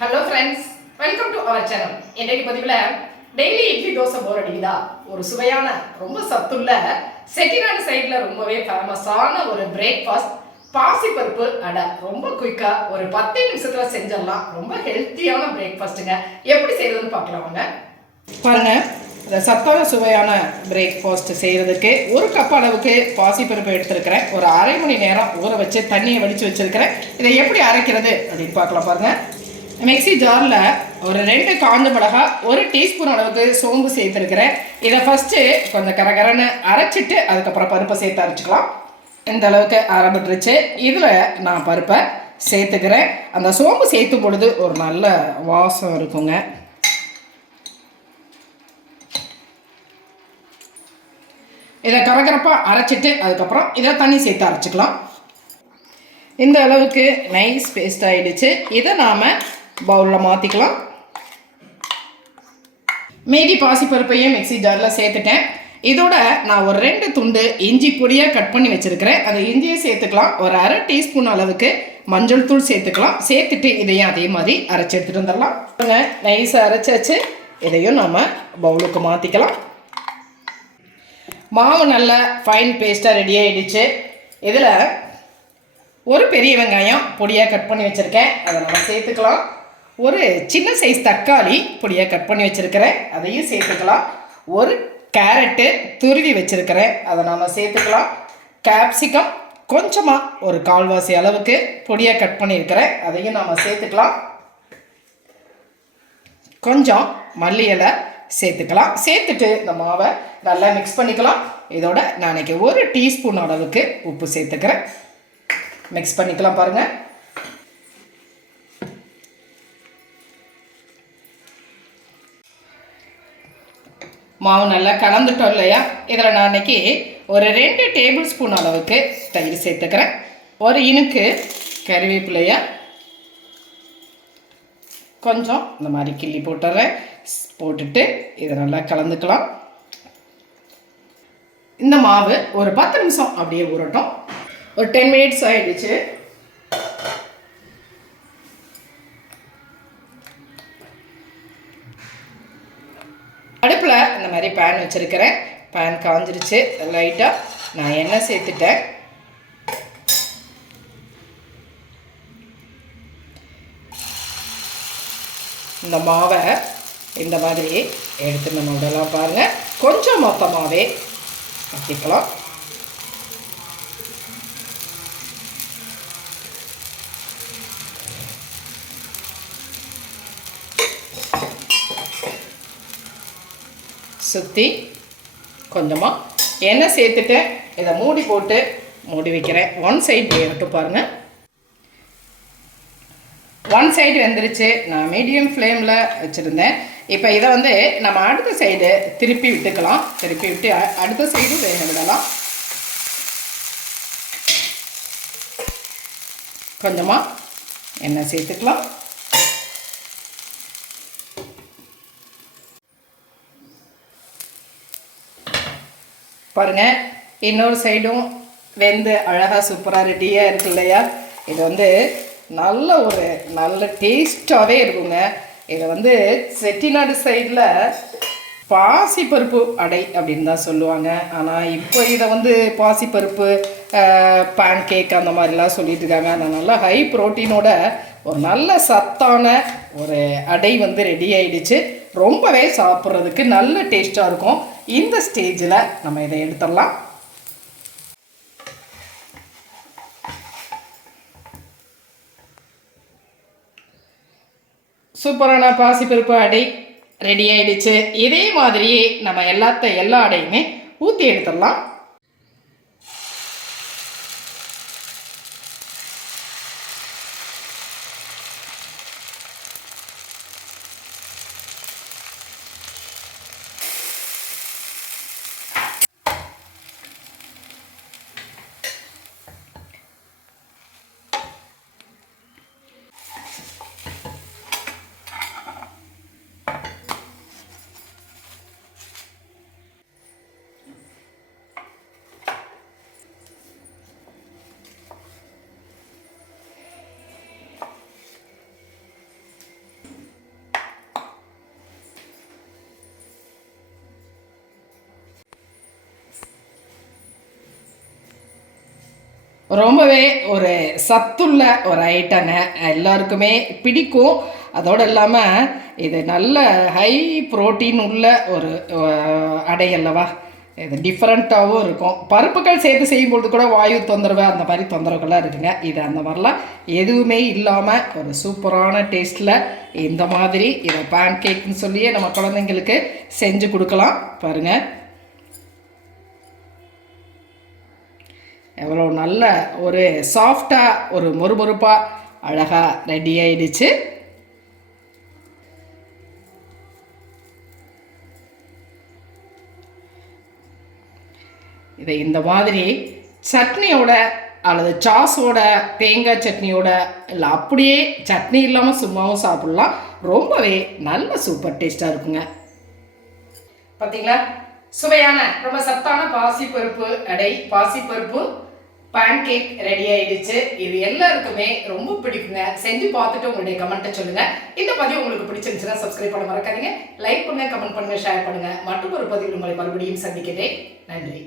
Hello friends, welcome to our channel. இன்றைக்கு பதிவில் daily idli dosa போர் அடிக்குதா, ஒரு சுவையான ரொம்ப சத்துள்ள செட்டிநாடு சைடில் ரொம்பவே ஃபேமஸான ஒரு பிரேக்ஃபாஸ்ட் பாசிப்பருப்பு அடை. ரொம்ப குயிக்காக ஒரு 10 நிமிஷத்தில் செஞ்சிடலாம். ரொம்ப ஹெல்த்தியான பிரேக்ஃபாஸ்ட்டுங்க. எப்படி செய்யறதுன்னு பார்க்கலாம் வாங்க. பாருங்க, இந்த சத்தான சுவையான பிரேக்ஃபாஸ்ட் செய்கிறதுக்கு ஒரு கப் அளவுக்கு பாசிப்பருப்பு எடுத்துருக்கிறேன். ஒரு அரை மணி நேரம் ஊற வச்சு தண்ணியை வடித்து வச்சுருக்கிறேன். இதை எப்படி அரைக்கிறது அப்படின்னு பார்க்கலாம். பாருங்கள், மிக்சி ஜாரில் ஒரு 2 காஞ்ச மிளகா, 1 டீஸ்பூன் அளவுக்கு சோம்பு சேர்த்துருக்கிறேன். இதை ஃபஸ்ட்டு கொஞ்சம் கரகரன்னு அரைச்சிட்டு அதுக்கப்புறம் பருப்பை சேர்த்து அரைச்சிக்கலாம். இந்த அளவுக்கு அரைப்பட்டுருச்சு. இதில் நான் பருப்பை சேர்த்துக்கிறேன். அந்த சோம்பு சேர்த்தும் பொழுது ஒரு நல்ல வாசம் இருக்குங்க. இதை கரகரப்பாக அரைச்சிட்டு அதுக்கப்புறம் இதை தண்ணி சேர்த்து அரைச்சிக்கலாம். இந்த அளவுக்கு நைஸ் பேஸ்ட் ஆகிடுச்சு. இதை நாம் பவுலில் மாற்றிக்கலாம். மீதி பாசிப்பருப்பையும் மிக்சி ஜாரில் சேர்த்துட்டேன். இதோட நான் ஒரு 2 துண்டு இஞ்சி பொடியாக கட் பண்ணி வச்சுருக்கிறேன். அந்த இஞ்சியை சேர்த்துக்கலாம். ஒரு அரை டீஸ்பூன் அளவுக்கு மஞ்சள் தூள் சேர்த்துக்கலாம். சேர்த்துட்டு இதையும் அதே மாதிரி அரைச்சி எடுத்துகிட்டு வந்துடலாம். நைஸாக அரைச்சாச்சு. இதையும் நாம் பவுலுக்கு மாற்றிக்கலாம். மாவு நல்லா ஃபைன் பேஸ்ட்டாக ரெடி ஆகிடுச்சு. இதில் ஒரு பெரிய வெங்காயம் பொடியாக கட் பண்ணி வச்சுருக்கேன், அதை நம்ம சேர்த்துக்கலாம். ஒரு சின்ன சைஸ் தக்காளி பொடியாக கட் பண்ணி வச்சுருக்கிறேன், அதையும் சேர்த்துக்கலாம். ஒரு கேரட்டு துருவி வச்சுருக்கிறேன், அதை நாம் சேர்த்துக்கலாம். கேப்சிகம் கொஞ்சமாக ஒரு கால்வாசி அளவுக்கு பொடியாக கட் பண்ணியிருக்கிறேன், அதையும் நாம் சேர்த்துக்கலாம். கொஞ்சம் மல்லி இலை சேர்த்துக்கலாம். சேர்த்துட்டு இந்த மாவை நல்லா மிக்ஸ் பண்ணிக்கலாம். இதோட நான் இன்றைக்கி 1 டீஸ்பூன் அளவுக்கு உப்பு சேர்த்துக்கிறேன். மிக்ஸ் பண்ணிக்கலாம். பாருங்கள், மாவு நல்லா கலந்துட்டோம் இல்லையா. இதில் நான் இன்றைக்கி ஒரு 2 டேபிள் ஸ்பூன் அளவுக்கு தயிர் சேர்த்துக்கிறேன். ஒரு இனுக்கு கறிவேப்பிலையை கொஞ்சம் இந்த மாதிரி கிள்ளி போட்டுறேன். போட்டுட்டு இதை நல்லா கலந்துக்கலாம். இந்த மாவு ஒரு 10 நிமிஷம் அப்படியே ஊறட்டும். ஒரு 10 மினிட்ஸ் ஆகிடுச்சு. அடுப்பில் இந்த மாதிரி பேன் வச்சுருக்கிறேன். பேன் காஞ்சிருச்சு. லைட்டாக நான் எண்ணெய் சேர்த்துட்டேன். இந்த மாவை இந்த மாதிரி எடுத்து நம்ம விடலாம். பாருங்கள், கொஞ்சம் மொத்தமாகவே ஊற்றிக்கலாம். சுற்றி கொஞ்சமாக எண்ணெய் சேர்த்துட்டு இதை மூடி போட்டு மூடி வைக்கிறேன். 1 சைடு வேகட்டும். பாருங்கள், 1 சைடு வெந்துருச்சு. நான் மீடியம் ஃப்ளேமில் வச்சுருந்தேன். இப்போ இதை நம்ம அடுத்த சைடு திருப்பி விட்டுக்கலாம். திருப்பி விட்டு அடுத்த சைடு வேக விடலாம். கொஞ்சமாக எண்ணெய் சேர்த்துக்கலாம். பாருங்கள், இன்னொரு சைடும் வெந்து அழகாக சூப்பராக ரெடியாக இருக்கு இல்லையா. இது நல்ல டேஸ்ட்டாகவே இருக்குங்க. இதை செட்டிநாடு சைடில் பாசிப்பருப்பு அடை அப்படின்னு தான் சொல்லுவாங்க. ஆனால் இப்போ இதை பாசிப்பருப்பு பேன் கேக் அந்த மாதிரிலாம் சொல்லிட்டு இருக்காங்க. ஆனால் நல்லா ஹை ப்ரோட்டீனோட ஒரு நல்ல சத்தான ஒரு அடை ரெடி ஆகிடுச்சு. ரொம்பவே சாப்பிட்றதுக்கு நல்ல டேஸ்ட்டாக இருக்கும். இந்த ஸ்டேஜில் நம்ம இதை எடுத்துடலாம். சூப்பரான பாசிப்பருப்பு அடை ரெடி ஆகிடுச்சு. இதே மாதிரியே நம்ம எல்லா அடையுமே ஊற்றி எடுத்துடலாம். ரொம்பவே ஒரு சத்துள்ள ஒரு ஐட்டங்க, எல்லாருக்குமே பிடிக்கும். அதோடு இல்லாமல் இது நல்ல ஹை புரோட்டீன் உள்ள ஒரு அடை அல்லவா. இது டிஃப்ரெண்ட்டாகவும் இருக்கும். பருப்புகள் சேர்த்து செய்யும்பொழுது கூட வாயு தொந்தரவு அந்த மாதிரி தொந்தரவுகள்லாம் இருக்குங்க. இது அந்த மாதிரிலாம் எதுவுமே இல்லாமல் ஒரு சூப்பரான டேஸ்ட்டில் இந்த மாதிரி இதை பேன் கேக்னு சொல்லியே நம்ம குழந்தைங்களுக்கு செஞ்சு கொடுக்கலாம். பாருங்கள் எவ்வளோ நல்ல ஒரு சாஃப்டாக ஒரு மொறுமொறுப்பாக அழகாக ரெடி ஆயிடுச்சு. இதை இந்த மாதிரி சட்னியோட அல்லது சாஸோட, தேங்காய் சட்னியோட, இல்லை அப்படியே சட்னி இல்லாமல் சும்மாவும் சாப்பிட்லாம். ரொம்பவே நல்ல சூப்பர் டேஸ்ட்டாக இருக்குங்க. பார்த்தீங்களா, சுவையான ரொம்ப சத்தான பாசிப்பருப்பு அடை, பாசிப்பருப்பு பேன் கேக் ரெடி ஆயிடுச்சு. இது எல்லாருக்குமே ரொம்ப பிடிக்குங்க. செஞ்சு பார்த்துட்டு உங்களுடைய கமெண்ட்டை சொல்லுங்க. இந்த பதிவு உங்களுக்கு பிடிச்சிருந்துச்சுன்னா சப்ஸ்கிரைப் பண்ண மறக்காதீங்க. லைக் பண்ணுங்க, கமெண்ட் பண்ணுங்க, ஷேர் பண்ணுங்க. மற்றும் ஒரு பதிவில் உங்களை மறுபடியும் சந்திக்கிறேன். நன்றி.